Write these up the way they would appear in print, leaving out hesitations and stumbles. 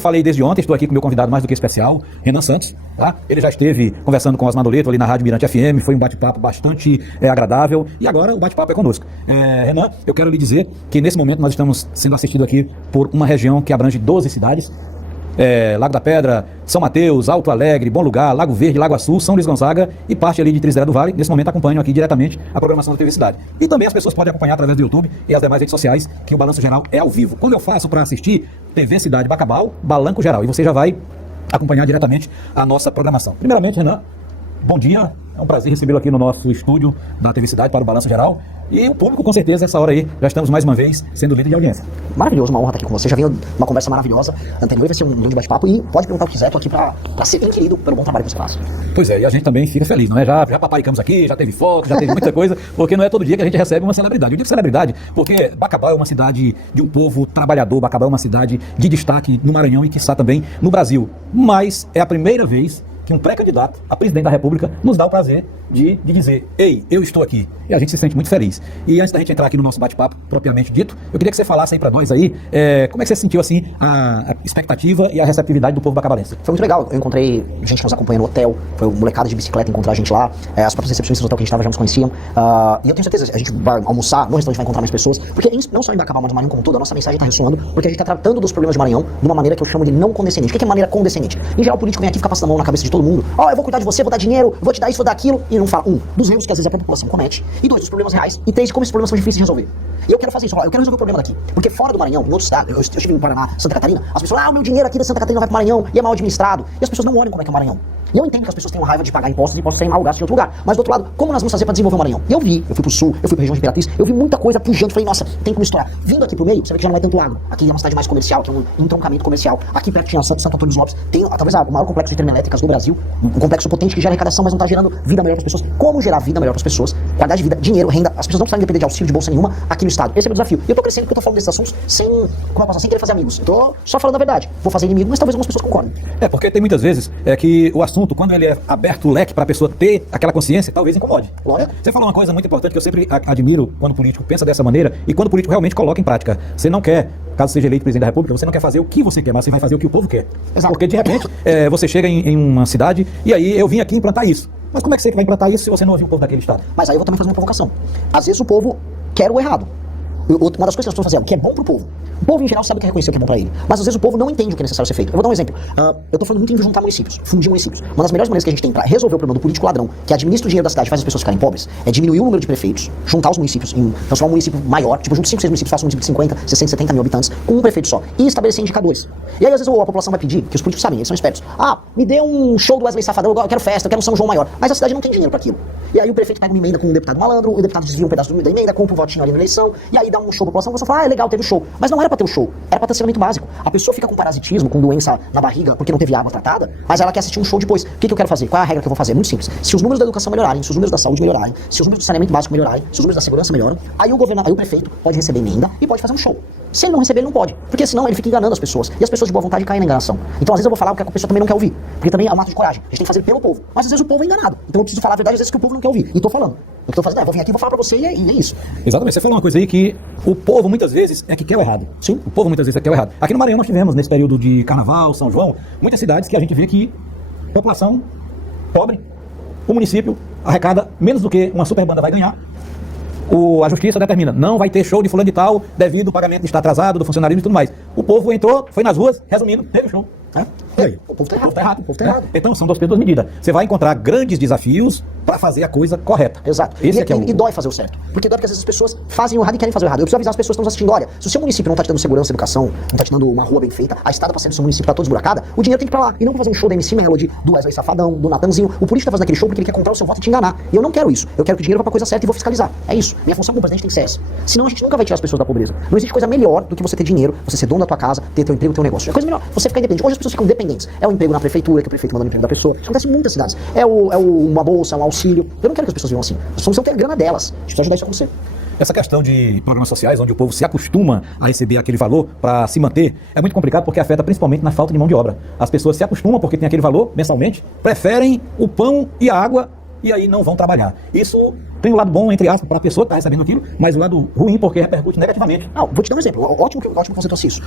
Falei desde ontem, estou aqui com o meu convidado mais do que especial, Renan Santos, tá? Ele já esteve conversando com o Osmar Doleto ali na Rádio Mirante FM, foi um bate-papo bastante agradável e agora o bate-papo é conosco. Renan, eu quero lhe dizer que nesse momento nós estamos sendo assistidos aqui por uma região que abrange 12 cidades, Lago da Pedra, São Mateus, Alto Alegre, Bom Lugar, Lago Verde, Lago Açul, São Luís Gonzaga e parte ali de Trindade do Vale. Nesse momento acompanham aqui diretamente a programação da TV Cidade. E também as pessoas podem acompanhar através do YouTube e as demais redes sociais, que o Balanço Geral é ao vivo. Quando eu faço para assistir TV Cidade Bacabal, Balanço Geral. E você já vai acompanhar diretamente a nossa programação. Primeiramente, Renan, bom dia. É um prazer recebê-lo aqui no nosso estúdio da TV Cidade para o Balanço Geral. E o público, com certeza, essa hora aí, já estamos mais uma vez sendo líder de audiência. Maravilhoso, uma honra estar aqui com você. Já veio uma conversa maravilhosa. Anterior vai ser um grande bate-papo e pode perguntar o que quiser. Estou aqui para ser bem querido pelo bom trabalho que você faz. Pois é, e a gente também fica feliz, não é? Já paparicamos aqui, já teve foto, já teve muita coisa, porque não é todo dia que a gente recebe uma celebridade. Eu digo celebridade porque Bacabal é uma cidade de um povo trabalhador, Bacabal é uma cidade de destaque no Maranhão e, quiçá, também no Brasil. Mas é a primeira vez que um pré-candidato a presidente da República nos dá o prazer de dizer: ei, eu estou aqui. E a gente se sente muito feliz. E antes da gente entrar aqui no nosso bate-papo propriamente dito, eu queria que você falasse aí pra nós aí, como é que você sentiu assim a expectativa e a receptividade do povo bacabalense? Foi muito legal. Eu encontrei gente que nos acompanha no hotel, foi uma molecada de bicicleta encontrar a gente lá, as próprias recepcionistas do hotel que a gente estava já nos conheciam. E eu tenho certeza, a gente vai almoçar, no restaurante vai encontrar mais pessoas, porque não só em Bacabal, mas no Maranhão como todo, a nossa mensagem está ressoando, porque a gente está tratando dos problemas de Maranhão de uma maneira que eu chamo de não condescendente. O que é maneira condescendente? Em geral, o político vem aqui e fica passando a mão na cabeça de todo mundo. Eu vou cuidar de você, vou dar dinheiro, vou te dar isso, vou dar aquilo, e não fala, dos erros que às vezes a própria população comete, e dois, dos problemas reais, e três, de como esses problemas são difíceis de resolver. E eu quero fazer isso, eu quero resolver o problema daqui, porque fora do Maranhão, em outros estados, eu estive no Paraná, Santa Catarina, as pessoas falam, o meu dinheiro aqui da Santa Catarina vai pro Maranhão, e é mal administrado, e as pessoas não olham como é que é o Maranhão. E eu entendo que as pessoas têm uma raiva de pagar impostos e impostos serem mal gastos em outro lugar. Mas do outro lado, como nós vamos fazer para desenvolver o Maranhão? E eu fui pro sul, eu fui pra região de Imperatriz, eu vi muita coisa pujante, falei, nossa, tem como estourar. Vindo aqui pro meio, você vê que já não é tanto agro. Aqui é uma cidade mais comercial, que é um entroncamento comercial. Aqui perto tinha Santo Antônio dos Lopes, tem talvez o maior complexo de termoelétricas do Brasil, um complexo potente que gera arrecadação, mas não tá gerando vida melhor para as pessoas. Como gerar vida melhor para as pessoas? Qualidade de vida, dinheiro, renda, as pessoas não precisam depender de auxílio de bolsa nenhuma aqui no estado. Esse é o desafio. E eu tô crescendo porque eu tô falando desses assuntos sem querer fazer amigos. Eu tô só falando a verdade. Vou fazer inimigo, mas talvez algumas pessoas concordem. Porque tem muitas vezes que o assunto, quando ele é aberto o leque para a pessoa ter aquela consciência, talvez incomode. Você falou uma coisa muito importante que eu sempre admiro quando o político pensa dessa maneira e quando o político realmente coloca em prática. Você não quer, caso seja eleito presidente da República, você não quer fazer o que você quer, mas você vai fazer o que o povo quer. Exato. Porque de repente você chega em uma cidade e aí eu vim aqui implantar isso. Mas como é que você vai implantar isso se você não ouvir o povo daquele estado? Mas aí eu vou também fazer uma provocação. Às vezes o povo quer o errado. Uma das coisas que as pessoas fazem é o que é bom pro povo. O povo em geral sabe que reconhecer o que é bom pra ele. Mas às vezes o povo não entende o que é necessário ser feito. Eu vou dar um exemplo. Eu tô falando muito em juntar municípios, fundir municípios. Uma das melhores maneiras que a gente tem pra resolver o problema do político ladrão, que administra o dinheiro da cidade e faz as pessoas ficarem pobres, é diminuir o número de prefeitos, juntar os municípios, transformar um município maior, tipo, junto 5, 6 municípios, faça um município de 50, 60, 70 mil habitantes, com um prefeito só, e estabelecer indicadores. E aí às vezes a população vai pedir, que os políticos sabem, eles são espertos. Me dê um show do Wesley Safadão, eu quero festa, eu quero um São João maior. Mas a cidade não tem dinheiro pra aquilo. E aí o prefeito pega uma emenda com um deputado malandro, o deputado desvia um pedaço da emenda, compra um votinho ali na eleição, e aí dá um show pra população, você fala, é legal, teve show. Mas não era pra ter o show, era pra ter saneamento básico. A pessoa fica com parasitismo, com doença na barriga, porque não teve água tratada, mas ela quer assistir um show depois. O que eu quero fazer? Qual é a regra que eu vou fazer? Muito simples. Se os números da educação melhorarem, se os números da saúde melhorarem, se os números do saneamento básico melhorarem, se os números da segurança melhoram, aí o prefeito pode receber emenda e pode fazer um show. Se ele não receber, ele não pode. Porque senão ele fica enganando as pessoas. E as pessoas de boa vontade caem na enganação. Então às vezes eu vou falar o que a pessoa também não quer ouvir. Porque também é um ato de coragem. A gente tem que fazer pelo povo. Mas às vezes o povo é enganado. Então eu preciso falar a verdade às vezes que o povo não quer ouvir. E tô falando. O que eu tô fazendo vou vir aqui, vou falar pra você e é isso. Exatamente. Você falou uma coisa aí que o povo muitas vezes é que quer o errado. Sim. O povo muitas vezes é que quer o errado. Aqui no Maranhão nós tivemos, nesse período de Carnaval, São João, muitas cidades que a gente vê que população pobre, o município arrecada menos do que uma super banda vai ganhar. A justiça determina, não vai ter show de fulano de tal devido ao pagamento estar atrasado, do funcionalismo e tudo mais. O povo entrou, foi nas ruas, resumindo, teve show. E aí? O povo tá errado. Então são duas medidas. Você vai encontrar grandes desafios para fazer a coisa correta. Exato. E dói fazer o certo. Porque dói porque às vezes as pessoas fazem o errado e querem fazer o errado. Eu preciso avisar as pessoas que estão nos assistindo, olha, se o seu município não tá te dando segurança, educação, não tá te dando uma rua bem feita, a estrada passando do seu município tá toda esburacada, o dinheiro tem que ir pra lá. E não pra fazer um show da MC Melody, do Wesley Safadão, do Natanzinho. O político tá fazendo aquele show porque ele quer comprar o seu voto e te enganar. E eu não quero isso. Eu quero que o dinheiro vá pra coisa certa e vou fiscalizar. É isso. Minha função como presidente tem que ser essa. Senão a gente nunca vai tirar as pessoas da pobreza. Não existe coisa melhor do que você ter dinheiro, você ser dono da tua casa, ter teu emprego, teu negócio. É coisa melhor. Você ficar independente. Hoje as pessoas ficam dependentes. É um emprego na prefeitura, que o prefeito manda no emprego da pessoa. Isso acontece em muitas cidades. Uma bolsa, um auxílio. Eu não quero que as pessoas vivam assim. As pessoas precisam ter a grana delas. A gente precisa ajudar isso a acontecer. Essa questão de programas sociais, onde o povo se acostuma a receber aquele valor para se manter, é muito complicado porque afeta principalmente na falta de mão de obra. As pessoas se acostumam porque tem aquele valor mensalmente, preferem o pão e a água e aí não vão trabalhar. Isso tem o lado bom, entre aspas, para a pessoa que está recebendo aquilo, mas o lado ruim porque repercute negativamente. Não, vou te dar um exemplo. Ótimo que você trouxe isso.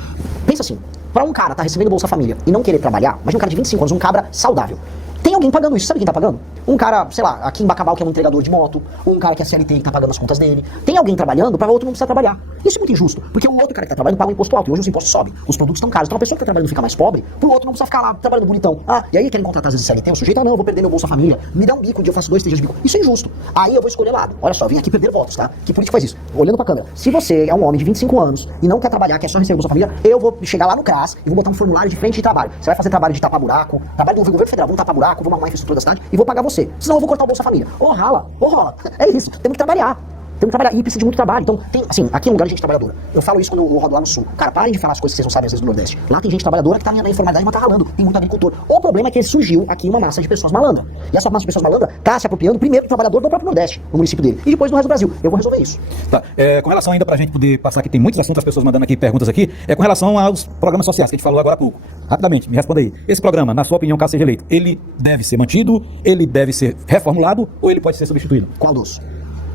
Pensa assim, para um cara tá recebendo Bolsa Família e não querer trabalhar, imagina um cara de 25 anos, um cabra saudável. Tem alguém pagando isso, sabe quem tá pagando? Um cara, sei lá, aqui em Bacabal que é um entregador de moto, um cara que é CLT que tá pagando as contas dele. Tem alguém trabalhando para o outro não precisar trabalhar. Isso é muito injusto, porque o outro cara que tá trabalhando paga um imposto alto e hoje os impostos sobem, os produtos estão caros. Então a pessoa que tá trabalhando fica mais pobre, pro outro não precisa ficar lá trabalhando bonitão. Ah, e aí querem contratar às vezes CLT, o sujeito, não, eu vou perder meu Bolsa Família, me dá um bico, um dia eu faço 2, 3 dias de bico. Isso é injusto. Aí eu vou escolher lado. Olha só, vem aqui perder votos, tá? Que político faz isso? Olhando pra câmera. Se você é um homem de 25 anos e não quer trabalhar, quer só receber Bolsa Família, eu vou chegar lá no CRAS e vou botar um formulário de frente de trabalho. Você vai fazer trabalho de tapar buraco, trabalho do governo federal, vamos tapar buraco, vamos arrumar a infraestrutura da cidade e vou pagar você. Senão eu vou cortar o Bolsa Família. Ou rala, ou rola. É isso, temos que trabalhar. Temos que trabalhar e precisa de muito trabalho. Então, tem, assim, aqui é um lugar de gente trabalhadora. Eu falo isso quando eu rodo lá no sul. Cara, parem de falar as coisas que vocês não sabem às vezes do Nordeste. Lá tem gente trabalhadora que tá na informalidade, mas tá ralando. Tem muito agricultor. O problema é que surgiu aqui uma massa de pessoas malandras. E essa massa de pessoas malandras tá se apropriando primeiro do trabalhador do próprio Nordeste, no município dele, e depois do resto do Brasil. Eu vou resolver isso. Tá. Com relação ainda pra gente poder passar aqui, tem muitos assuntos, as pessoas mandando aqui perguntas aqui, com relação aos programas sociais que a gente falou agora há pouco. Rapidamente, me responda aí. Esse programa, na sua opinião, caso seja eleito, ele deve ser mantido, ele deve ser reformulado ou ele pode ser substituído? Qual dos?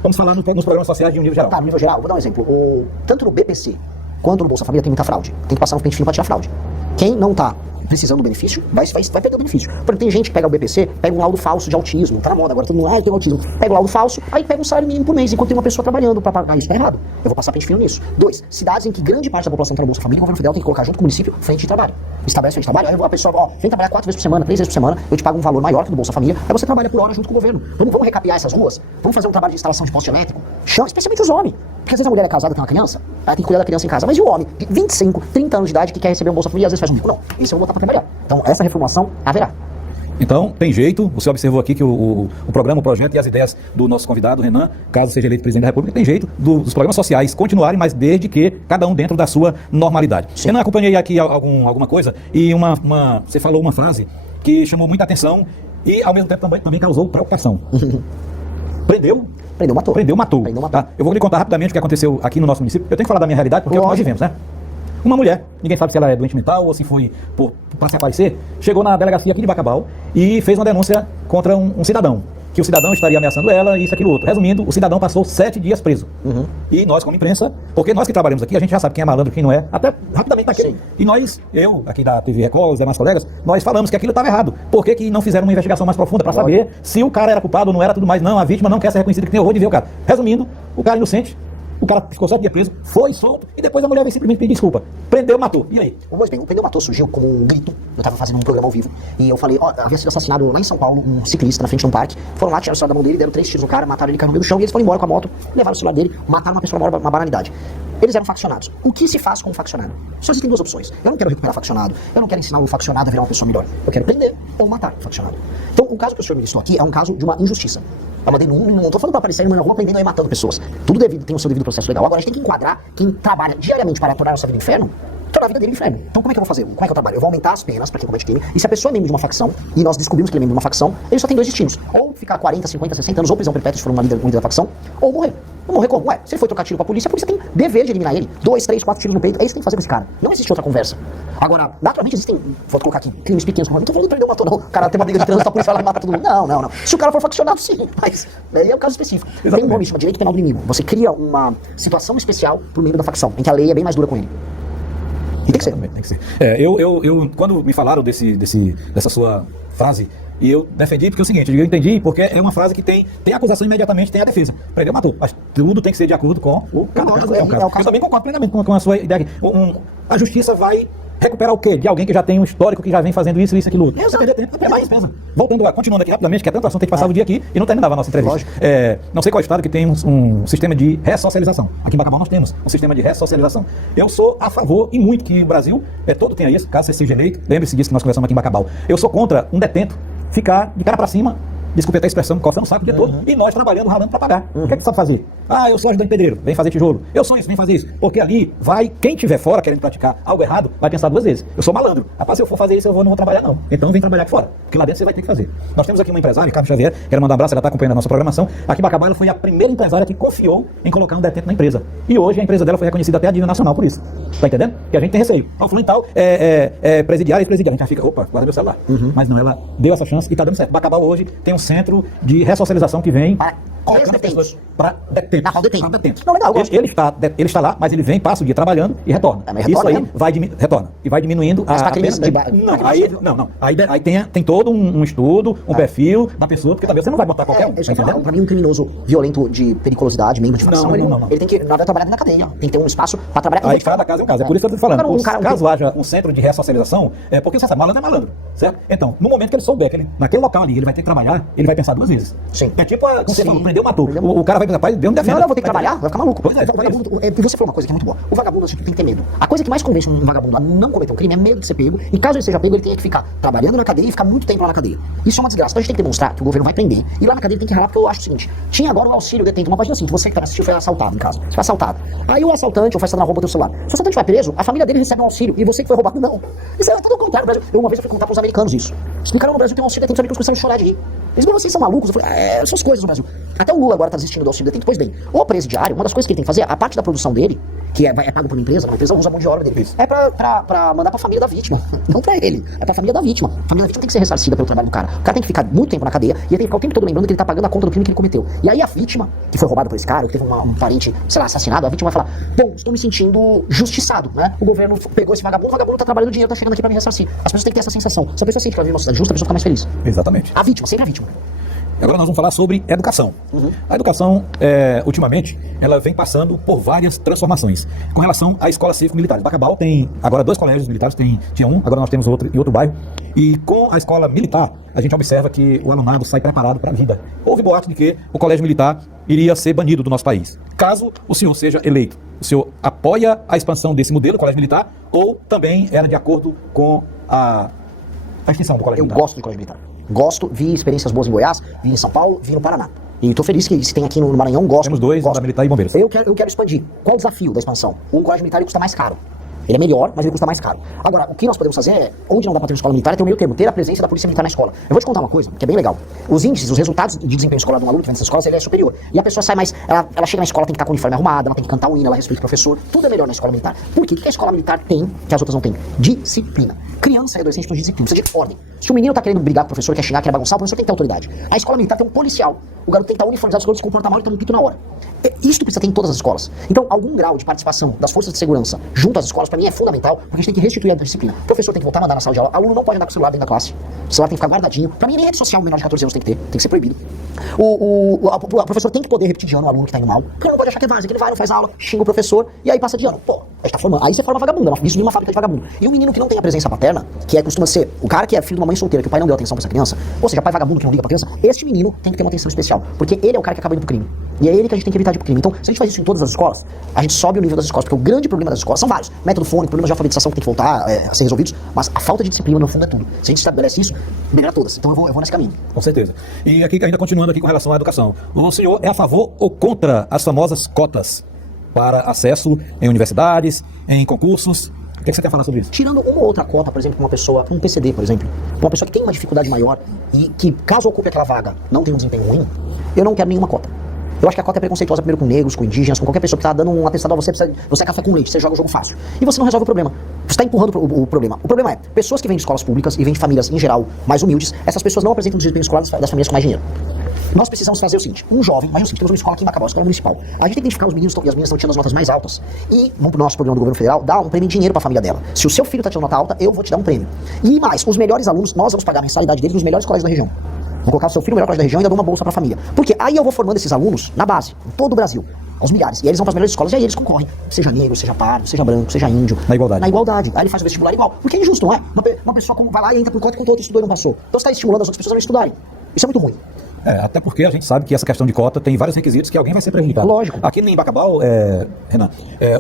Vamos falar nos programas sociais de um nível geral. Tá, no nível geral, vou dar um exemplo. Tanto no BPC quanto no Bolsa Família tem muita fraude. Tem que passar no pente fino pra tirar fraude. Quem não tá precisando do benefício, vai perder o benefício. Porque tem gente que pega o BPC, pega um laudo falso de autismo, tá na moda agora, todo mundo, eu tenho autismo. Pega o laudo falso, aí pega um salário mínimo por mês, enquanto tem uma pessoa trabalhando pra pagar isso, tá errado. Eu vou passar pente fino nisso. 2, cidades em que grande parte da população tá no Bolsa Família, o governo federal tem que colocar junto com o município frente de trabalho. Estabelece frente de trabalho, aí a pessoa, vem trabalhar 4 vezes por semana, 3 vezes por semana, eu te pago um valor maior que do Bolsa Família, aí você trabalha por hora junto com o governo. Vamos recapear essas ruas? Vamos fazer um trabalho de instalação de poste elétrico? Chama, especialmente os homens. Porque às vezes a mulher é casada, tem uma criança, ela tem que cuidar da criança em casa. Mas e o homem de 25, 30 anos de idade que quer receber um Bolsa Família e às vezes faz um bico? Não, isso eu vou botar pra trabalhar. Então essa reformulação haverá. Então, tem jeito, você observou aqui que o programa, o projeto e as ideias do nosso convidado, Renan, caso seja eleito presidente da República, tem jeito dos programas sociais continuarem, mas desde que cada um dentro da sua normalidade. Sim. Renan, acompanhei aqui alguma coisa e você falou uma frase que chamou muita atenção e ao mesmo tempo também causou preocupação. Prendeu, matou. Prendeu, matou. Tá? Eu vou lhe contar rapidamente o que aconteceu aqui no nosso município. Eu tenho que falar da minha realidade porque é o que nós vivemos, né? Uma mulher, ninguém sabe se ela é doente mental ou se foi para se aparecer, chegou na delegacia aqui de Bacabal e fez uma denúncia contra um cidadão, que o cidadão estaria ameaçando ela, isso, aquilo, outro. Resumindo, o cidadão passou 7 dias preso. E nós, como imprensa, porque nós que trabalhamos aqui, a gente já sabe quem é malandro e quem não é, até rapidamente naquele. Sim. E eu, aqui da TV Record, os demais colegas, nós falamos que aquilo estava errado. Por que não fizeram uma investigação mais profunda para saber se o cara era culpado ou não era, tudo mais? Não, a vítima não quer ser reconhecida, que tem horror de ver o cara. Resumindo, o cara inocente, o cara ficou 7 dias preso, foi solto e depois a mulher veio simplesmente pedir desculpa. Prendeu, matou. E aí? O prendeu, matou surgiu como um grito. Eu tava fazendo um programa ao vivo e eu falei, havia sido assassinado lá em São Paulo um ciclista na frente de um parque. Foram lá, tiraram o celular da mão dele, deram 3 tiros no cara, mataram ele, caiu no meio do chão e eles foram embora com a moto, levaram o celular dele, mataram uma pessoa, uma banalidade. Eles eram faccionados. O que se faz com um faccionado? Só existem 2 opções. Eu não quero recuperar faccionado, eu não quero ensinar o faccionado a virar uma pessoa melhor. Eu quero prender ou matar o faccionado. Então, o caso que o senhor me listou aqui é um caso de uma injustiça. Eu mandei não tô falando pra aparecer na rua prendendo e matando pessoas. Tudo tem o seu devido processo legal. Agora a gente tem que enquadrar quem trabalha diariamente para tornar a nossa vida inferno, tornar a vida dele inferno. Então como é que eu vou fazer? Como é que eu trabalho? Eu vou aumentar as penas para quem comete crime. E se a pessoa é membro de uma facção, e nós descobrimos que ele é membro de uma facção, ele só tem 2 destinos. Ou ficar 40, 50, 60 anos, ou prisão perpétua se for uma líder da facção, ou morrer. Não morrer como? Se ele foi trocar tiro com a polícia tem dever de eliminar ele. 2, 3, 4 tiros no peito, é isso que tem que fazer com esse cara. Não existe outra conversa. Agora, naturalmente existem, vou colocar aqui, crimes pequenos, não tô falando de prender ou matou, não. O cara tem uma briga de trânsito, a polícia vai lá e mata todo mundo. Não. Se o cara for faccionado, sim, mas aí é um caso específico. Tem um nome que chama direito penal do inimigo. Você cria uma situação especial pro membro da facção, em que a lei é bem mais dura com ele. E tem que ser. Tem que ser. Eu quando me falaram dessa sua frase, e eu defendi porque é o seguinte, eu entendi porque é uma frase que tem acusação imediatamente, tem a defesa. Prendeu, matou. Mas tudo tem que ser de acordo com o canal. Eu também concordo plenamente com a sua ideia aqui. A justiça vai recuperar o quê? De alguém que já tem um histórico, que já vem fazendo isso, aquilo outro. Você perder tempo, é mais despesa. Continuando aqui rapidamente, que é tanto assunto, tem que passar o dia aqui e não terminava a nossa entrevista. Não sei qual estado que tem um sistema de ressocialização. Aqui em Bacabal nós temos um sistema de ressocialização. Eu sou a favor, e muito, que o Brasil todo tenha isso, caso você seja eleito, lembre-se disso que nós conversamos aqui em Bacabal. Eu sou contra um detento ficar de cara pra cima, desculpe até a expressão, coçando o saco o dia todo, e nós trabalhando, ralando pra pagar. O que é que você sabe fazer? Eu sou ajudante pedreiro, vem fazer tijolo. Eu sou isso, vem fazer isso. Porque ali quem estiver fora querendo praticar algo errado, vai pensar 2 vezes. Eu sou malandro. Rapaz, se eu for fazer isso, eu não vou trabalhar não. Então vem trabalhar aqui fora. Porque lá dentro você vai ter que fazer. Nós temos aqui uma empresária, Carmen Xavier, quero mandar um abraço, ela está acompanhando a nossa programação. Aqui em Bacabal, ela foi a primeira empresária que confiou em colocar um detento na empresa. E hoje a empresa dela foi reconhecida até a nível nacional por isso. Tá entendendo? Que a gente tem receio. Fulano tal, presidiário e presidiário. A gente já fica, opa, guarda meu celular. Mas não, ela deu essa chance e tá dando certo. Bacabal hoje tem um centro de ressocialização que vem Para ex-detentos. para detentos. Para detentos. Para detentos. Não, legal, eu gosto. Ele está lá, mas ele vem, passa o dia trabalhando e retorna. Mas retorna Isso aí mesmo? retorna. E vai diminuindo Mas pra a criança pena. de Não. Aí tem todo um estudo, um perfil da pessoa, porque também você não vai botar qualquer um. Isso Tá entendendo? pra mim, um criminoso violento de periculosidade, membro de facção, Não. ele tem que, na verdade, trabalhar na cadeia. Tem que ter um espaço pra trabalhar. Aí cada caso é um caso. É por isso que eu estou falando. Agora, Caso haja um centro de ressocialização, é porque você sabe, malandro é malandro, certo? Então, no momento que ele souber que naquele local ali ele vai ter que trabalhar, ele vai pensar duas vezes. Sim. É tipo, como você Sim. falou, prendeu, matou. O cara vai pensar, pai, Deus me defenda. Não, eu vou ter que trabalhar, vai ficar maluco. Pois é. O vagabundo, e você falou uma coisa que é muito boa. O vagabundo, a gente tem que ter medo. A coisa que mais convence um vagabundo a não cometer um crime é medo de ser pego. E caso ele seja pego, ele tenha que ficar trabalhando na cadeia e ficar muito tempo lá na cadeia. Isso é uma desgraça. Então a gente tem que demonstrar que o governo vai prender. E lá na cadeia ele tem que ralar, porque eu acho o seguinte: tinha agora o auxílio detento. Uma página assim, que você que tá assistindo foi assaltado em casa. Você foi assaltado. Aí o assaltante, ou faz rouba teu celular. Se o assaltante vai preso, a família dele recebe um auxílio. E você que foi roubado, não. Isso é tudo ao contrário. Brasil. Uma vez eu fui contar pros americanos isso. Explicaram no Brasil tem um auxílio detento, os americanos começaram a chorar de rir. Eles falaram, vocês são malucos? Eu falei, essas coisas no Brasil. Até o Lula agora tá desistindo do auxílio detento. Pois bem, o presidiário, uma das coisas que ele tem que fazer, a parte da produção dele, que é pago por uma empresa usa a mão de obra dele. É pra mandar pra família da vítima. Não pra ele. É pra família da vítima. A família da vítima tem que ser ressarcida pelo trabalho do cara. O cara tem que ficar muito tempo na cadeia e ele tem que ficar o tempo todo lembrando que ele tá pagando a conta do crime que ele cometeu. E aí a vítima, que foi roubada por esse cara, que teve um parente, sei lá, assassinado, a vítima vai falar, bom, estou me sentindo justiçado, né? O governo pegou esse vagabundo, o vagabundo tá trabalhando, o dinheiro tá chegando aqui pra me ressarcir. As pessoas têm que ter essa sensação. Se a pessoa sente que ela vive uma sociedade justa, a pessoa fica mais feliz. Exatamente. A vítima, sempre a vítima. Agora nós vamos falar sobre educação. A educação, ultimamente, ela vem passando por várias transformações. Com relação à escola cívico-militar. Bacabal tem agora 2 colégios militares, tinha um, agora nós temos outro em outro bairro. E com a escola militar, a gente observa que o alunado sai preparado para a vida. Houve boato de que o colégio militar iria ser banido do nosso país. Caso o senhor seja eleito, o senhor apoia a expansão desse modelo, colégio militar, ou também era de acordo com a extinção do colégio militar? Eu gosto de colégio militar. Gosto, vi experiências boas em Goiás, vi em São Paulo, vi no Paraná. E tô feliz que se tem aqui no Maranhão, gosto. Temos 2, gosto. da militar e bombeiros. Eu quero expandir. Qual o desafio da expansão? Um colégio militar ele custa mais caro. Ele é melhor, mas ele custa mais caro. Agora, o que nós podemos fazer é, onde não dá pra ter uma escola militar, é ter o meio termo, ter a presença da polícia militar na escola. Eu vou te contar uma coisa, que é bem legal. Os índices, os resultados de desempenho escolar de um aluno que vem nessas escolas, ele é superior. E a pessoa sai mais, ela chega na escola, tem que estar com o uniforme arrumado, ela tem que cantar o hino, ela respeita o professor, tudo é melhor na escola militar. Por quê? O que a escola militar tem, que as outras não têm? Disciplina. Criança e adolescente precisam de disciplina, precisa de ordem. Se o menino tá querendo brigar com o professor, quer xingar, quer bagunçar, o professor tem que ter autoridade. A escola militar tem um policial. O garoto tem que estar uniformizado, os garotos se comportam mal e tomam um pito na hora. Isso precisa ter em todas as escolas. Então, algum grau de participação das forças de segurança junto às escolas, pra mim, é fundamental, porque a gente tem que restituir a disciplina. O professor tem que voltar a mandar na sala de aula, aluno não pode andar com o celular dentro da classe. O celular tem que ficar guardadinho. Pra mim, nem rede social, menor de 14 anos tem que ser proibido. O professor tem que poder repetir de ano o aluno que tá indo mal, porque ele não pode achar que é várzea, que ele vai, não faz aula, xinga o professor, e aí passa de ano. Pô, a gente tá formando. Aí você forma vagabundo, isso de uma fábrica de vagabundo. E o menino que não tem a presença paterna, que costuma ser o cara que é filho de uma mãe solteira, que o pai não deu atenção pra essa criança, ou seja, pai vagabundo que não liga pra criança, este menino tem que ter uma atenção especial, porque ele é o cara que acaba indo pro crime. E é ele que a gente tem que evitar de ir pro crime. Então, se a gente faz isso em todas as escolas, a gente sobe o nível das escolas, porque o grande problema das escolas são vários. Método fônico, problemas de alfabetização que tem que voltar a ser resolvidos, mas a falta de disciplina no fundo é tudo. Se a gente estabelece isso, melhora todas. Então eu vou nesse caminho. Com certeza. E aqui, ainda continuando aqui com relação à educação. O senhor é a favor ou contra as famosas cotas para acesso em universidades, em concursos? O que você quer falar sobre isso? Tirando uma ou outra cota, por exemplo, uma pessoa, um PCD, por exemplo, uma pessoa que tem uma dificuldade maior e que, caso ocupe aquela vaga, não tem um desempenho ruim, eu não quero nenhuma cota. Eu acho que a cota é preconceituosa primeiro com negros, com indígenas, com qualquer pessoa que tá dando um atestado a você, você é café com leite, você joga o jogo fácil. E você não resolve o problema. Você está empurrando o problema. O problema é, pessoas que vêm de escolas públicas e vêm de famílias, em geral, mais humildes, essas pessoas não apresentam o desempenho escolar das famílias com mais dinheiro. Nós precisamos fazer o seguinte, um jovem, mas é o seguinte, temos uma escola aqui em Macabó, escola municipal. A gente tem que identificar os meninos e as meninas estão tirando as notas mais altas e, vamos pro nosso programa do governo federal, dar um prêmio em dinheiro pra família dela. Se o seu filho tá tirando nota alta, eu vou te dar um prêmio. E mais, os melhores alunos, nós vamos pagar a mensalidade deles nos melhores colégios da região. Vou colocar o seu filho no melhor colégio da região e ainda dou uma bolsa pra família. Porque aí eu vou formando esses alunos na base, em todo o Brasil, aos milhares. E aí eles vão para as melhores escolas e aí eles concorrem. Seja negro, seja pardo, seja branco, seja índio. Na igualdade. Na igualdade. Aí ele faz o vestibular igual. Porque é injusto, não é? Uma pessoa vai lá e entra por cota enquanto o outro estudou e não passou. Então você está estimulando as outras pessoas a não estudarem. Isso é muito ruim. Até porque a gente sabe que essa questão de cota tem vários requisitos que alguém vai ser prejudicado. Lógico. Aqui em Bacabal, Renan,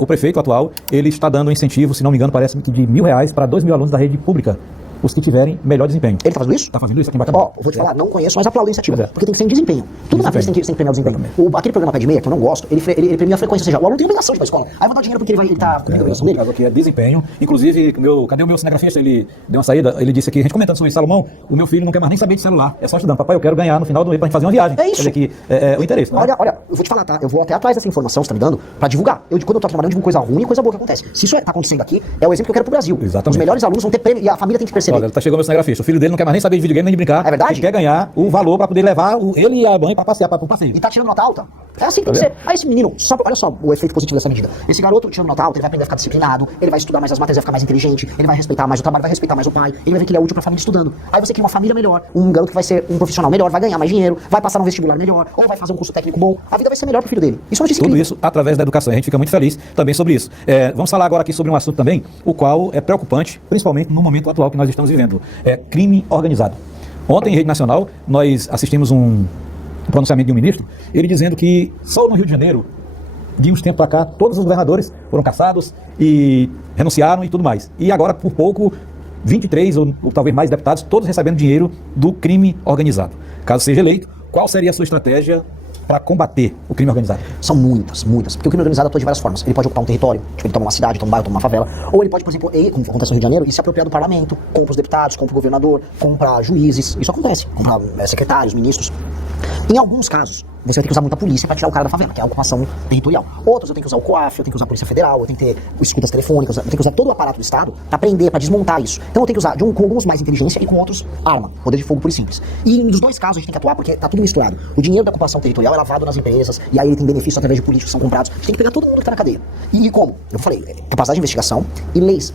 o prefeito atual, ele está dando um incentivo, se não me engano, parece que de R$1.000 para 2.000 alunos da rede pública, os que tiverem melhor desempenho. Ele tá fazendo isso? Está fazendo isso aqui em Bacabal. Ó, vou te falar, não conheço, mas aplaudo a iniciativa. É. Porque tem que ser em desempenho. Tudo na vida tem que premiar o desempenho. Aquele programa Pé de Meia, que eu não gosto, ele premia a frequência. Ou seja, o aluno tem obrigação de ir pra escola. Aí eu vou dar dinheiro porque ele tá cumprindo a obrigação No dele. caso aqui é desempenho. Inclusive, cadê o meu cinegrafista? Ele deu uma saída, ele disse aqui, a gente comentando sobre Salomão, o meu filho não quer mais nem saber de celular. É só estudando. Papai, eu quero ganhar no final do mês pra gente fazer uma viagem. É isso. Quer dizer que é o interesse. Né? Olha, eu vou te falar, tá? Eu vou até atrás dessa informação que você tá me dando pra divulgar. Quando eu tô trabalhando, eu digo coisa ruim e coisa boa que acontece. Se isso tá acontecendo aqui, é o exemplo que eu quero pro Brasil. Exatamente. Os melhores alunos vão ter prêmio e a família tem que perceber Olha, chegou meu cinegrafista. O filho dele não quer mais nem saber de videogame nem de brincar. É verdade? Ele quer ganhar o valor pra poder levar ele e a mãe pra passear, pro passeio. E tá tirando nota alta. É assim que tem que ser. Aí esse menino, olha só o efeito positivo dessa medida. Esse garoto tirando nota alta, ele vai aprender a ficar disciplinado, ele vai estudar mais as matérias, vai ficar mais inteligente, ele vai respeitar mais o trabalho, vai respeitar mais o pai, ele vai ver que ele é útil pra família estudando. Aí você cria uma família melhor, um garoto que vai ser um profissional melhor, vai ganhar mais dinheiro, vai passar num vestibular melhor, ou vai fazer um curso técnico bom. A vida vai ser melhor pro filho dele. Isso é uma notícia Tudo incrível. isso através da educação. A gente fica muito feliz também sobre isso. Vamos falar agora aqui sobre um assunto também, o qual é preocupante, principalmente no momento atual que nós estamos vivendo. É crime organizado. Ontem, em rede nacional, nós assistimos um pronunciamento de um ministro, ele dizendo que só no Rio de Janeiro, de uns tempos para cá, todos os governadores foram caçados e renunciaram e tudo mais. E agora, por pouco, 23 ou talvez mais deputados, todos recebendo dinheiro do crime organizado. Caso seja eleito, qual seria a sua estratégia para combater o crime organizado? São muitas. Porque o crime organizado atua de várias formas. Ele pode ocupar um território, tipo, ele toma uma cidade, toma um bairro, toma uma favela. Ou ele pode, por exemplo, como acontece no Rio de Janeiro, e se apropriar do parlamento, compra os deputados, compra o governador, compra juízes. Isso acontece. Compra secretários, ministros. Em alguns casos, você vai ter que usar muita polícia para tirar o cara da favela, que é a ocupação territorial. Outros, eu tenho que usar o COAF, eu tenho que usar a Polícia Federal, eu tenho que ter escutas telefônicas, eu tenho que usar todo o aparato do Estado para prender, para desmontar isso. Então eu tenho que usar com alguns mais inteligência e com outros arma, poder de fogo puro e simples. E nos dois casos a gente tem que atuar porque tá tudo misturado. O dinheiro da ocupação territorial é lavado nas empresas, e aí ele tem benefícios através de políticos que são comprados. A gente tem que pegar todo mundo que tá na cadeia. E como? Eu falei, capacidade de investigação e leis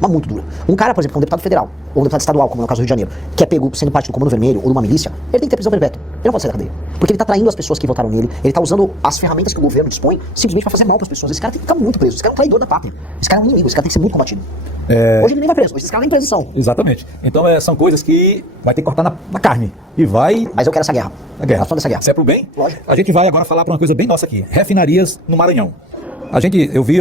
mas muito dura. Um cara, por exemplo, um deputado federal, ou um deputado estadual, como no caso do Rio de Janeiro, que é pego sendo parte do Comando Vermelho ou de uma milícia, ele tem que ter prisão perpétua. Ele não pode sair da cadeia. Porque ele tá traindo as pessoas que votaram nele, ele tá usando as ferramentas que o governo dispõe simplesmente pra fazer mal pras pessoas. Esse cara tem que ficar muito preso. Esse cara é um traidor da pátria. Esse cara é um inimigo, esse cara tem que ser muito combatido. Hoje ele nem vai preso, hoje esse cara nem preso são. Exatamente. Então são coisas que vai ter que cortar na carne. E vai... Mas eu quero essa guerra. A guerra. Dessa guerra. Se é pro bem, Lógico. a gente vai agora falar para uma coisa bem nossa aqui. Refinarias no Maranhão. Eu vi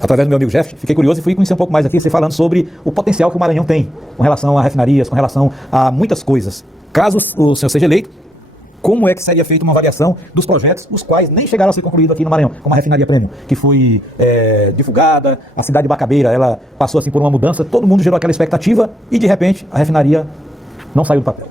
através do meu amigo Jeff, fiquei curioso e fui conhecer um pouco mais aqui, você falando sobre o potencial que o Maranhão tem com relação a refinarias, com relação a muitas coisas. Caso o senhor seja eleito, como é que seria feita uma avaliação dos projetos, os quais nem chegaram a ser concluídos aqui no Maranhão, como a refinaria Premium, que foi divulgada, a cidade de Bacabeira, ela passou assim por uma mudança, todo mundo gerou aquela expectativa e de repente a refinaria não saiu do papel.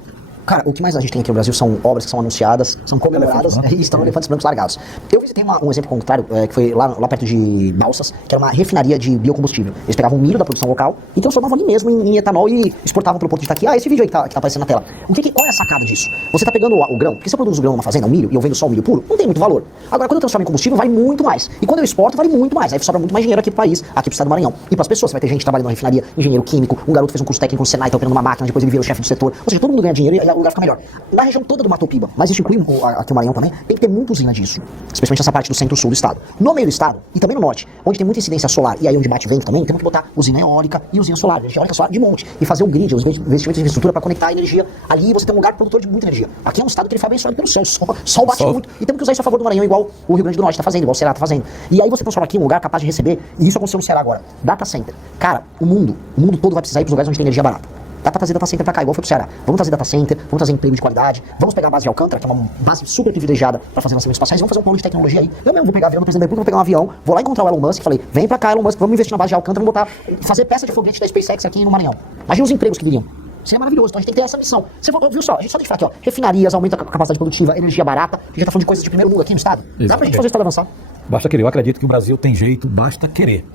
Cara, o que mais a gente tem aqui no Brasil são obras que são anunciadas, são comemoradas e estão elefantes brancos largados. Eu visitei um exemplo contrário, que foi lá perto de Balsas, que era uma refinaria de biocombustível. Eles pegavam o milho da produção local e transformavam ali mesmo em etanol e exportavam pelo ponto de estar aqui. Esse vídeo aí que tá aparecendo na tela. Qual é a sacada disso? Você tá pegando o grão, porque se eu produzo o grão numa fazenda, o milho, e eu vendo só o milho puro, não tem muito valor. Agora, quando eu transformo em combustível, vale muito mais. E quando eu exporto, vale muito mais. Aí sobra muito mais dinheiro aqui pro país, aqui pro estado do Maranhão. E pras pessoas, você vai ter gente trabalhando na refinaria, engenheiro químico, um garoto fez um curso técnico no Senai, tá operando uma máquina, depois ele vira o chefe do setor. Ou seja, todo mundo ganha dinheiro e o lugar fica melhor. Na região toda do Mato Piba, mas isso inclui aqui o Maranhão também, tem que ter muita usina disso, especialmente essa parte do centro-sul do estado. No meio do estado, e também no norte, onde tem muita incidência solar, e aí onde bate vento também, temos que botar usina eólica e usina solar, energia eólica solar de monte, e fazer o grid, os investimentos de infraestrutura para conectar a energia ali, você tem um lugar produtor de muita energia. Aqui é um estado que ele foi abençoado pelo sol, sol bate muito, e temos que usar isso a favor do Maranhão, igual o Rio Grande do Norte está fazendo, igual o Ceará está fazendo. E aí você transforma aqui um lugar capaz de receber, e isso aconteceu no Ceará agora, data center. Cara, o mundo todo vai precisar ir para os lugares onde tem energia barata. Dá pra trazer data center pra cá, igual foi pro Ceará. Vamos trazer data center, vamos trazer emprego de qualidade, vamos pegar a base de Alcântara, que é uma base super privilegiada pra fazer lançamentos espaciais, vamos fazer um plano de tecnologia aí. Eu mesmo vou pegar a avião do presidente da República, vou pegar um avião, vou lá encontrar o Elon Musk e falei, vem pra cá, Elon Musk, vamos investir na base de Alcântara, vamos fazer peça de foguete da SpaceX aqui no Maranhão. Imagina os empregos que viriam. Seria maravilhoso, então a gente tem que ter essa missão. Você viu só, a gente só tem que falar aqui, ó, refinarias, aumenta a capacidade produtiva, energia barata, a gente já tá falando de coisas de primeiro mundo aqui no estado. Dá pra gente fazer o estado avançar? Basta querer, eu acredito que o Brasil tem jeito, basta querer.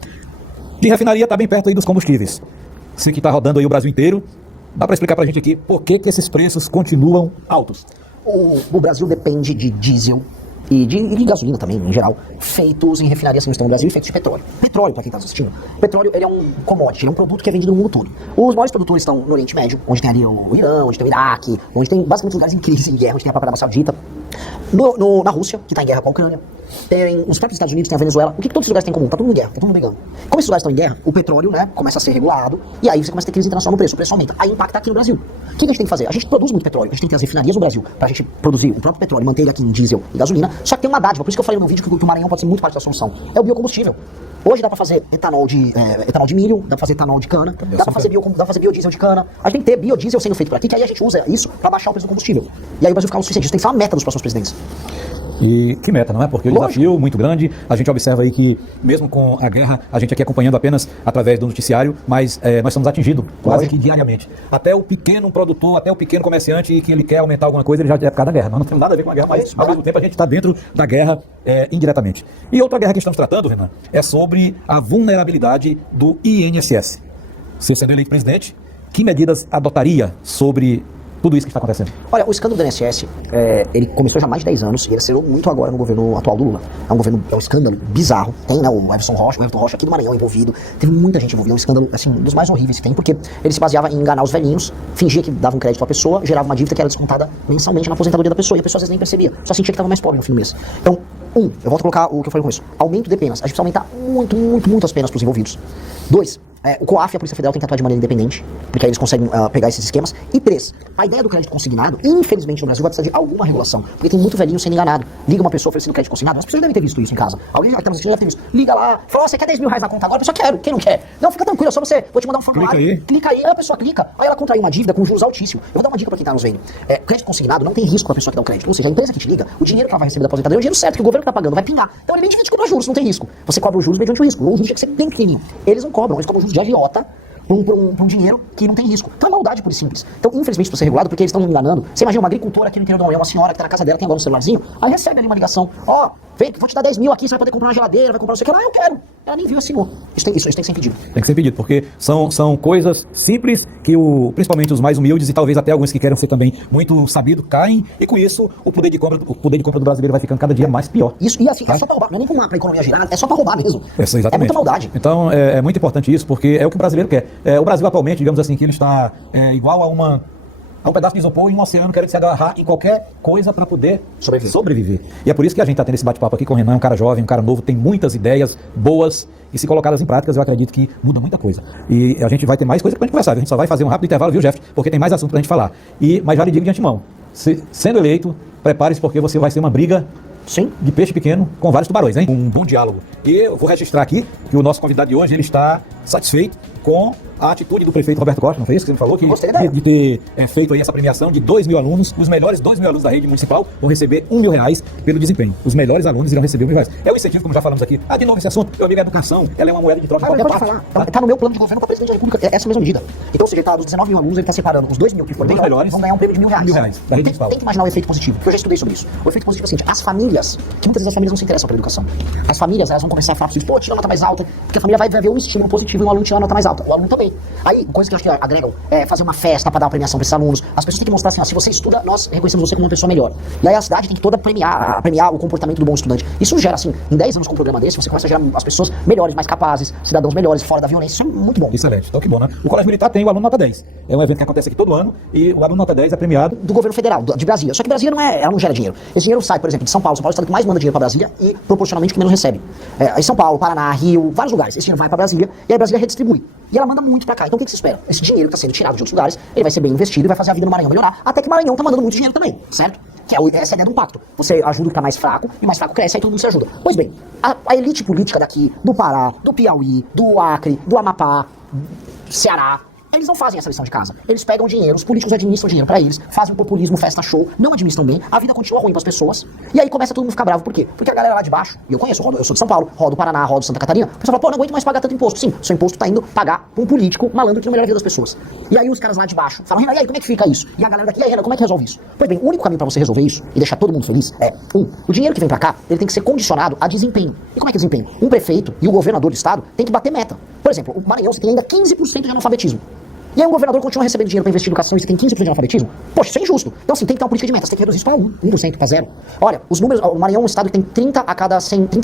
E refinaria tá bem perto aí dos combustíveis. Você que tá rodando aí o Brasil inteiro, dá para explicar pra gente aqui por que esses preços continuam altos? O Brasil depende de diesel e de gasolina também, em geral, feitos em refinarias que não estão no Brasil e feitos de petróleo. Petróleo, para quem está assistindo, petróleo ele é um commodity, ele é um produto que é vendido no mundo todo. Os maiores produtores estão no Oriente Médio, onde tem ali o Irã, onde tem o Iraque, onde tem basicamente lugares em crise, em guerra, onde tem a própria Arábia Saudita. Na Rússia, que está em guerra com a Ucrânia. Tem os próprios Estados Unidos, tem a Venezuela. O que todos os lugares têm em comum? Tá todo mundo em guerra, tá todo mundo brigando. Como esses lugares estão em guerra, o petróleo, né, começa a ser regulado e aí você começa a ter crise internacional no preço, o preço aumenta. Aí impacta aqui no Brasil. O que a gente tem que fazer? A gente produz muito petróleo, a gente tem que ter as refinarias no Brasil pra gente produzir o próprio petróleo, manter ele aqui em diesel e gasolina. Só que tem uma dádiva, por isso que eu falei no vídeo que o Maranhão pode ser muito parte da solução. É o biocombustível. Hoje dá pra fazer etanol de milho, dá pra fazer etanol de cana, dá pra fazer biodiesel de cana. A gente tem que ter biodiesel sendo feito por aqui, que aí a gente usa isso pra baixar o preço do combustível. E aí o Brasil fica autossuficiente. Isso tem que ser uma meta dos próximos presidentes. E que meta, não é? Porque o desafio muito grande, a gente observa aí que mesmo com a guerra, a gente aqui acompanhando apenas através do noticiário, mas nós somos atingidos quase que diariamente. Até o pequeno produtor, até o pequeno comerciante que ele quer aumentar alguma coisa, ele já é por causa da guerra. Nós não temos nada a ver com a guerra, mas ao mesmo tempo a gente está dentro da guerra indiretamente. E outra guerra que estamos tratando, Renan, é sobre a vulnerabilidade do INSS. Se eu sendo eleito presidente, que medidas adotaria sobre tudo isso que está acontecendo? Olha, o escândalo do INSS, ele começou já há mais de 10 anos e ele acelerou muito agora no governo atual do Lula. É um escândalo bizarro. Tem, né, o Everton Rocha aqui do Maranhão envolvido. Teve muita gente envolvida. É um escândalo, assim, um dos mais horríveis que tem, porque ele se baseava em enganar os velhinhos, fingia que dava um crédito à pessoa, gerava uma dívida que era descontada mensalmente na aposentadoria da pessoa. E a pessoa às vezes nem percebia. Só sentia que estava mais pobre no fim do mês. Então, eu volto a colocar o que eu falei com isso. Aumento de penas. A gente precisa aumentar muito as penas para os envolvidos. 2, o COAF e a Polícia Federal tem que atuar de maneira independente, porque aí eles conseguem pegar esses esquemas. E 3, a ideia do crédito consignado, infelizmente no Brasil vai precisar de alguma regulação, porque tem muito velhinho sendo enganado. Liga uma pessoa oferecendo crédito consignado, as pessoas devem ter visto isso em casa. Alguém que está assistindo deve ter visto. Liga lá, fala, você quer 10 mil reais na conta agora? A pessoa quer, quem não quer? Não, fica tranquilo, é só você, vou te mandar um formulário. Clica aí, aí a pessoa clica, aí ela contrai uma dívida com juros altíssimos. Eu vou dar uma dica pra quem tá nos vendo. Crédito consignado não tem risco pra pessoa que dá o crédito, ou seja, a empresa que te liga, o dinheiro que ela vai receber da aposentadoria é o dinheiro certo, que o governo tá pagando, vai pingar. Então ele nem divide cobra juros, não tem risco. Você cobra os juros mediante o risco. O juros tinha que ser bem pequenininho. Eles não cobram, eles cobram juros de agiota, pra um dinheiro que não tem risco. Então é maldade pura e simples. Então, infelizmente, precisa ser regulado porque eles estão enganando. Você imagina uma agricultora aqui no interior do Maranhão, uma senhora que tá na casa dela, tem agora um celularzinho, aí recebe ali uma ligação. Vem, vou te dar 10 mil aqui, você vai poder comprar uma geladeira, vai comprar não sei o que lá, eu quero. Ela nem viu, assinou. Isso tem que ser impedido. Tem que ser impedido, porque são coisas simples que principalmente os mais humildes e talvez até alguns que querem ser também muito sabidos caem, e com isso o poder de compra do brasileiro vai ficando cada dia mais pior. Isso, e assim, é só pra roubar, não é nem pra economia girar, é só pra roubar mesmo. Exatamente. É muita maldade. Então é muito importante isso, porque é o que o brasileiro quer. O Brasil atualmente, digamos assim, que ele está igual a um pedaço de isopor em um oceano, querendo se agarrar em qualquer coisa para poder sobreviver. E é por isso que a gente está tendo esse bate-papo aqui com o Renan, um cara jovem, um cara novo, tem muitas ideias boas e se colocadas em práticas, eu acredito que muda muita coisa. E a gente vai ter mais coisa pra gente conversar, a gente só vai fazer um rápido intervalo, viu, Jeff? Porque tem mais assunto pra gente falar. Mas já lhe digo de antemão, sendo eleito, prepare-se porque você vai ser uma briga de peixe pequeno com vários tubarões, hein? Um bom diálogo. E eu vou registrar aqui que o nosso convidado de hoje, ele está satisfeito com a atitude do prefeito Roberto Costa, não foi isso que você me falou? De ter feito aí essa premiação de 2 mil alunos, os melhores 2 mil alunos da rede municipal vão receber R$1.000 pelo desempenho. Os melhores alunos irão receber R$1.000. É o incentivo, como já falamos aqui. De novo esse assunto, meu amigo, a educação, ela é uma moeda de troca. Tá no meu plano de governo para presidente da República, essa mesma medida. Então, se ele tá dos 19 mil alunos, ele tá separando os 2 mil que foram melhores, vão ganhar um prêmio de R$1.000. Tem que imaginar o efeito positivo, porque eu já estudei sobre isso. O efeito positivo é o seguinte, as famílias, que muitas vezes as famílias não se interessam pela educação, as famílias, elas vão começar a falar para os tira a nota mais alta, porque a família vai ver um estímulo positivo e um aluno tira a nota mais alta, o aluno também. Aí, coisa que eu acho que agregam é fazer uma festa para dar uma premiação para esses alunos. As pessoas têm que mostrar assim, se você estuda, nós reconhecemos você como uma pessoa melhor. E aí a cidade tem que toda premiar o comportamento do bom estudante. Isso gera, assim, em 10 anos com um programa desse, você começa a gerar as pessoas melhores, mais capazes, cidadãos melhores, fora da violência. Isso é muito bom. Excelente, então que bom, né? O Colégio Militar tem o aluno nota 10. É um evento que acontece aqui todo ano e o aluno nota 10 é premiado do governo federal, de Brasília. Só que Brasília ela não gera dinheiro. Esse dinheiro sai, por exemplo, de São Paulo. São Paulo é o estado que mais manda dinheiro para Brasília e proporcionalmente que menos recebe. Em São Paulo, Paraná, Rio, vários lugares. Esse dinheiro vai para Brasília e aí Brasília redistribui. E ela manda muito para cá. Então o que se espera? Esse dinheiro que está sendo tirado de outros lugares, ele vai ser bem investido e vai fazer a vida no Maranhão melhorar. Até que o Maranhão tá mandando muito dinheiro também, certo? Que essa é a ideia do pacto. Você ajuda o que tá mais fraco, e mais fraco cresce, aí todo mundo se ajuda. Pois bem, a elite política daqui, do Pará, do Piauí, do Acre, do Amapá, Ceará, eles não fazem essa lição de casa. Eles pegam dinheiro, os políticos administram dinheiro pra eles, fazem um populismo, festa show, não administram bem, a vida continua ruim pras pessoas, e aí começa todo mundo a ficar bravo. Por quê? Porque a galera lá de baixo, e eu conheço, eu sou de São Paulo, rodo Paraná, rodo Santa Catarina, o pessoal fala, não aguento mais pagar tanto imposto. Sim, seu imposto tá indo pagar pra um político malandro que não melhora a vida das pessoas. E aí os caras lá de baixo falam, Renan, e aí, como é que fica isso? E a galera daqui, e aí, Renan, como é que resolve isso? Pois bem, o único caminho pra você resolver isso e deixar todo mundo feliz é, o dinheiro que vem pra cá, ele tem que ser condicionado a desempenho. E como é que é desempenho? Um prefeito e o governador do estado tem que bater meta. Por exemplo, o Maranhão, você tem ainda 15% de analfabetismo. E aí um governador continua recebendo dinheiro para investir em educação e você tem 15% de analfabetismo? Poxa, isso é injusto. Então assim, tem que ter uma política de metas, tem que reduzir isso para 1%, para 0%. Olha, os números, o Maranhão é um estado que tem 30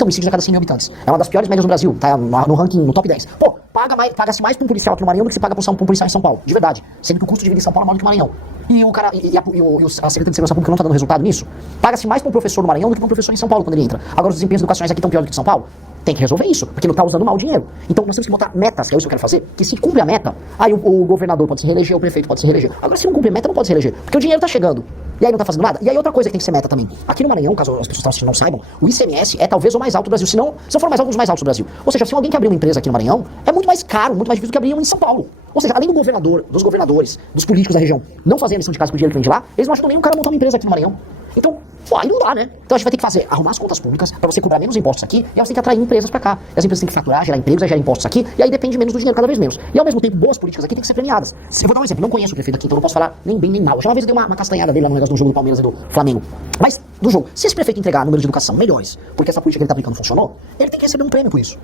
homicídios a cada 100 mil habitantes. É uma das piores médias do Brasil, tá no ranking, no top 10. Pô, paga-se mais pra um policial aqui no Maranhão do que se paga pra um policial em São Paulo, de verdade. Sendo que o custo de vida em São Paulo é maior do que o Maranhão. E o cara, a Secretaria de Segurança Pública não tá dando resultado nisso. Paga-se mais pra um professor no Maranhão do que pra um professor em São Paulo quando ele entra. Agora os desempenhos educacionais aqui estão piores do que em São Paulo. Tem que resolver isso, porque não tá usando mal o dinheiro. Então nós temos que botar metas, que é isso que eu quero fazer, que se cumpre a meta, aí o governador pode se reeleger, o prefeito pode se reeleger. Agora se não cumpre a meta, não pode se reeleger, porque o dinheiro tá chegando. E aí não tá fazendo nada. E aí outra coisa que tem que ser meta também. Aqui no Maranhão, caso as pessoas que estão assistindo não saibam, o ICMS é talvez o mais alto do Brasil, se não for mais alto, um dos mais altos do Brasil. Ou seja, se alguém que abrir uma empresa aqui no Maranhão, é muito mais caro, muito mais difícil do que abrir uma em São Paulo. Ou seja, além do governador, dos governadores, dos políticos da região não fazerem a lição de casa com o dinheiro que vem de lá, eles não ajudam nem o cara a montar uma empresa aqui no Maranhão. Então, aí não dá, né? Então a gente vai ter que arrumar as contas públicas pra você cobrar menos impostos aqui, e aí você tem que atrair empresas pra cá. E as empresas têm que faturar, gerar empregos, gerar impostos aqui, e aí depende menos do dinheiro cada vez menos. E ao mesmo tempo, boas políticas aqui têm que ser premiadas. Eu vou dar um exemplo, não conheço o prefeito aqui, então não posso falar nem bem nem mal. Já uma vez eu dei uma castanhada dele lá no negócio do jogo do Palmeiras e do Flamengo. Mas, do jogo, se esse prefeito entregar números de educação melhores, porque essa política que ele tá aplicando funcionou, ele tem que receber um prêmio por isso.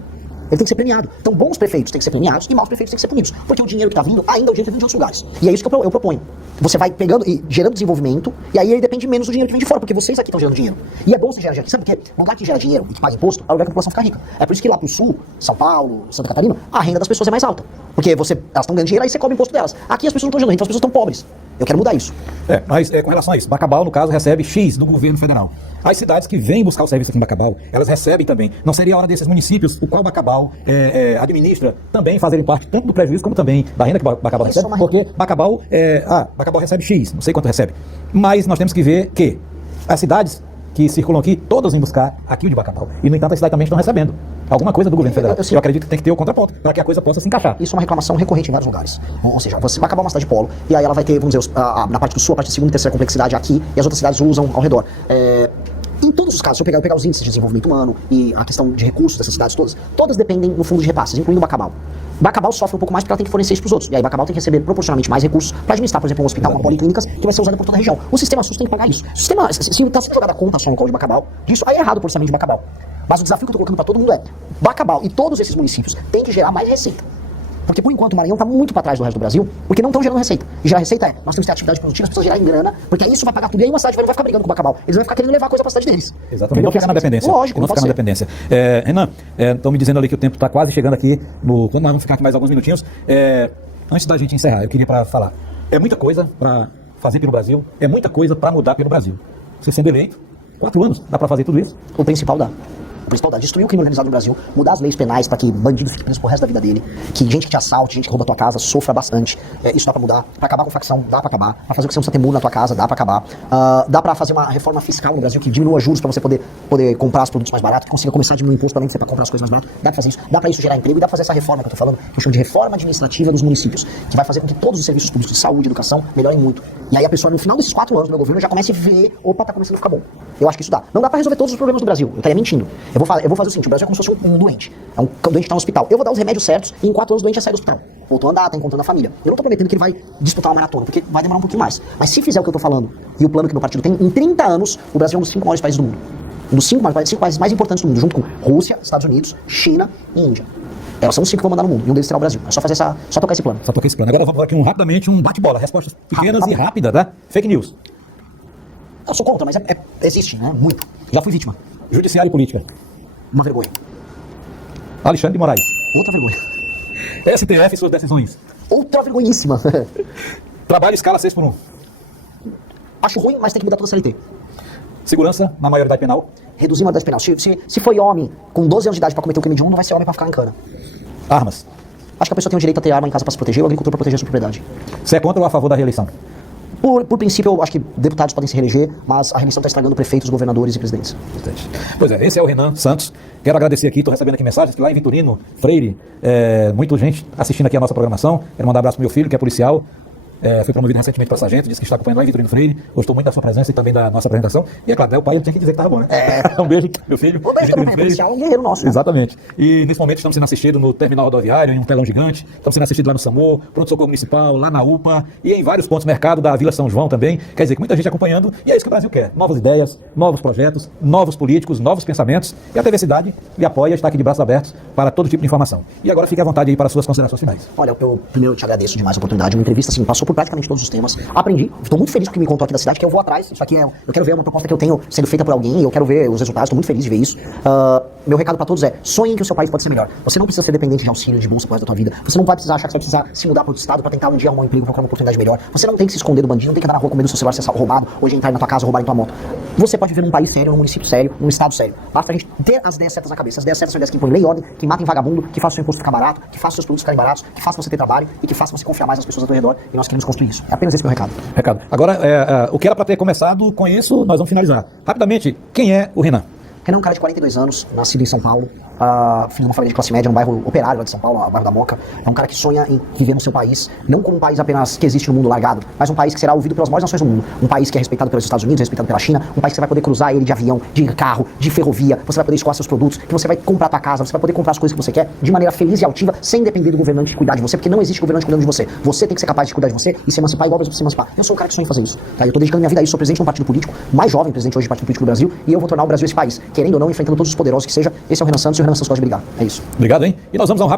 Ele tem que ser premiado. Então, bons prefeitos têm que ser premiados e maus prefeitos têm que ser punidos. Porque o dinheiro que tá vindo ainda é o dinheiro que vem de outros lugares. E é isso que eu proponho. Você vai pegando e gerando desenvolvimento, e aí ele depende menos do dinheiro que vem de fora, porque vocês aqui estão gerando dinheiro. E é bom você gerar dinheiro aqui, sabe por quê? No lugar que gera dinheiro e que paga imposto, é o lugar que a população fica rica. É por isso que lá pro sul, São Paulo, Santa Catarina, a renda das pessoas é mais alta. Porque elas estão ganhando dinheiro, aí você cobra o imposto delas. Aqui as pessoas não estão gerando renda, as pessoas estão pobres. Eu quero mudar isso. Mas com relação a isso, Bacabal, no caso, recebe X do governo federal. As cidades que vêm buscar o serviço aqui em Bacabal, elas recebem também. Não seria a hora desses municípios, o qual Bacabal administra, também fazerem parte tanto do prejuízo como também da renda que Bacabal recebe? Porque Bacabal recebe X, não sei quanto recebe. Mas nós temos que ver que as cidades que circulam aqui, todas vêm buscar aqui o de Bacabal. E, no entanto, as cidades também estão recebendo alguma coisa do governo federal. Eu acredito que tem que ter o contraponto para que a coisa possa se encaixar. Isso é uma reclamação recorrente em vários lugares. Ou seja, você vai acabar uma cidade polo, e aí ela vai ter, vamos dizer, na parte do sul, a parte de segunda e terceira complexidade aqui, e as outras cidades usam ao redor. Em todos os casos, se eu pegar os índices de desenvolvimento humano e a questão de recursos dessas cidades todas dependem no fundo de repasses, incluindo Bacabal. Bacabal sofre um pouco mais porque ela tem que fornecer isso para os outros. E aí Bacabal tem que receber proporcionalmente mais recursos para administrar, por exemplo, um hospital, uma policlínicas, que vai ser usada por toda a região. O sistema SUS tem que pagar isso. O sistema, se está sendo jogada a conta só no colo de Bacabal, isso aí é errado o orçamento de Bacabal. Mas o desafio que eu estou colocando para todo mundo é: Bacabal e todos esses municípios têm que gerar mais receita. Porque por enquanto o Maranhão está muito para trás do resto do Brasil, porque não estão gerando receita. E gerar receita nós temos que ter atividade produtiva, as pessoas gerarem grana, porque aí isso vai pagar tudo. E aí uma cidade não vai ficar brigando com o Bacabal. Eles vão ficar querendo levar a coisa para a cidade deles. Exatamente. Não ficar na dependência. Lógico, não ficar na dependência. Renan, estão me dizendo ali que o tempo está quase chegando aqui. Quando nós vamos ficar aqui mais alguns minutinhos. Antes da gente encerrar, eu queria falar. É muita coisa para fazer pelo Brasil, é muita coisa para mudar pelo Brasil. Você sendo eleito, 4 anos, dá para fazer tudo isso? O principal dá. O principal dá, destruir o crime organizado no Brasil, mudar as leis penais para que bandido fique preso pro resto da vida dele, que gente que te assalte, gente que rouba tua casa, sofra bastante. Isso dá pra mudar. Pra acabar com facção, dá pra acabar. Pra fazer o que você não precisa ter muro na tua casa, dá pra acabar. Dá pra fazer uma reforma fiscal no Brasil que diminua juros pra você poder comprar os produtos mais baratos, que consiga começar a diminuir o imposto além de você pra comprar as coisas mais baratas. Dá pra fazer isso. Dá pra isso gerar emprego e dá pra fazer essa reforma que eu tô falando, que eu chamo de reforma administrativa dos municípios, que vai fazer com que todos os serviços públicos de saúde e educação melhorem muito. E aí a pessoa, no final desses 4 anos do meu governo, já comece a ver, opa, tá começando a ficar bom. Eu acho que isso dá. Não dá pra resolver todos os problemas do Brasil. Eu estaria mentindo. Eu vou fazer o seguinte: o Brasil é como se fosse um doente. É um doente que tá no hospital. Eu vou dar os remédios certos e em 4 anos o doente já sai do hospital. Voltou a andar, tá encontrando a família. Eu não tô prometendo que ele vai disputar uma maratona, porque vai demorar um pouquinho mais. Mas se fizer o que eu tô falando e o plano que meu partido tem, em 30 anos, o Brasil é um dos 5 maiores países do mundo. Um dos 5 países mais importantes do mundo, junto com Rússia, Estados Unidos, China e Índia. São os 5 que vão mandar no mundo, e um deles será o Brasil. É só tocar esse plano. Só tocar esse plano. Agora vamos aqui rapidamente um bate-bola. Respostas pequenas e rápidas, tá? Fake news. Eu sou contra, mas existe, né? Muito. Já fui vítima. Judiciário e política. Uma vergonha. Alexandre de Moraes. Outra vergonha. STF e suas decisões. Outra vergonhíssima. Trabalho escala 6x1. Acho ruim, mas tem que mudar toda a CLT. Segurança na maioridade penal. Reduzir a maioridade penal. Se foi homem com 12 anos de idade pra cometer o crime de não vai ser homem pra ficar em cana. Armas. Acho que a pessoa tem o direito a ter arma em casa pra se proteger, o agricultor pra proteger a sua propriedade. Você é contra ou a favor da reeleição? Por princípio, eu acho que deputados podem se reeleger, mas a reeleição está estragando prefeitos, governadores e presidentes. Pois é, esse é o Renan Santos. Quero agradecer aqui, estou recebendo aqui mensagens que lá em Vitorino, Freire, muita gente assistindo aqui a nossa programação. Quero mandar um abraço pro meu filho, que é policial. Foi promovido recentemente para sargento, disse que está acompanhando lá em Vitorino Freire. Gostou muito da sua presença e também da nossa apresentação. E é claro, o pai tinha que dizer que estava bom, né? Um beijo, meu filho. Um beijo também, policial, um guerreiro nosso. Exatamente. E nesse momento estamos sendo assistidos no terminal rodoviário, em um telão gigante. Estamos sendo assistidos lá no SAMU, pronto-socorro municipal, lá na UPA e em vários pontos do mercado da Vila São João também. Quer dizer que muita gente acompanhando e é isso que o Brasil quer. Novas ideias, novos projetos, novos políticos, novos pensamentos. E a TV Cidade lhe apoia, está aqui de braços abertos para todo tipo de informação. E agora fique à vontade aí para suas considerações finais. Olha, eu primeiro te agradeço demais a oportunidade. Uma entrevista assim, passou por praticamente todos os temas. Aprendi, estou muito feliz com o que me contou aqui da cidade, que eu vou atrás. Isso aqui eu quero ver uma proposta que eu tenho sendo feita por alguém, eu quero ver os resultados, estou muito feliz de ver isso. Meu recado para todos é: sonhem que o seu país pode ser melhor. Você não precisa ser dependente de auxílio, de bolsa pro resto da tua vida. Você não vai precisar achar que você vai precisar se mudar para outro estado para tentar um dia arrumar um emprego, procurar uma oportunidade melhor. Você não tem que se esconder do bandido, não tem que andar na rua com medo do seu celular ser roubado, hoje entrar na tua casa, roubarem tua moto. Você pode viver num país sério, num município sério, num estado sério. Basta a gente ter as ideias certas na cabeça. As ideias certas são ideias que impõem lei e ordem, que matem vagabundo, que façam o seu imposto ficar barato, que façam seus produtos ficarem baratos, que façam você ter trabalho e que façam você confiar mais nas pessoas ao teu redor. E nós queremos construir isso. É apenas esse meu recado. Agora, o que era para ter começado, com isso nós vamos finalizar. Rapidamente, quem é o Renan? Renan é um cara de 42 anos, nascido em São Paulo, filho de uma família de classe média, num bairro operário lá de São Paulo, o bairro da Moca. É um cara que sonha em viver no seu país, não como um país apenas que existe no mundo largado, mas um país que será ouvido pelas maiores nações do mundo. Um país que é respeitado pelos Estados Unidos, respeitado pela China, um país que você vai poder cruzar ele de avião, de carro, de ferrovia, você vai poder escoar seus produtos, que você vai comprar tua casa, você vai poder comprar as coisas que você quer de maneira feliz e altiva, sem depender do governante cuidar de você, porque não existe governante cuidando de você. Você tem que ser capaz de cuidar de você e se emancipar igual pra se emancipar. Eu sou um cara que sonha em fazer isso. Tá? Eu tô dedicando minha vida a isso, sou presidente de um partido político, mais jovem presidente hoje do partido político do Brasil, e eu vou tornar o Brasil esse país, querendo ou não, enfrentando todos os poderosos que seja. Esse é o Renan Santos. Renan Santos gosta de brigar. É isso. Obrigado, hein? E nós vamos a um rápido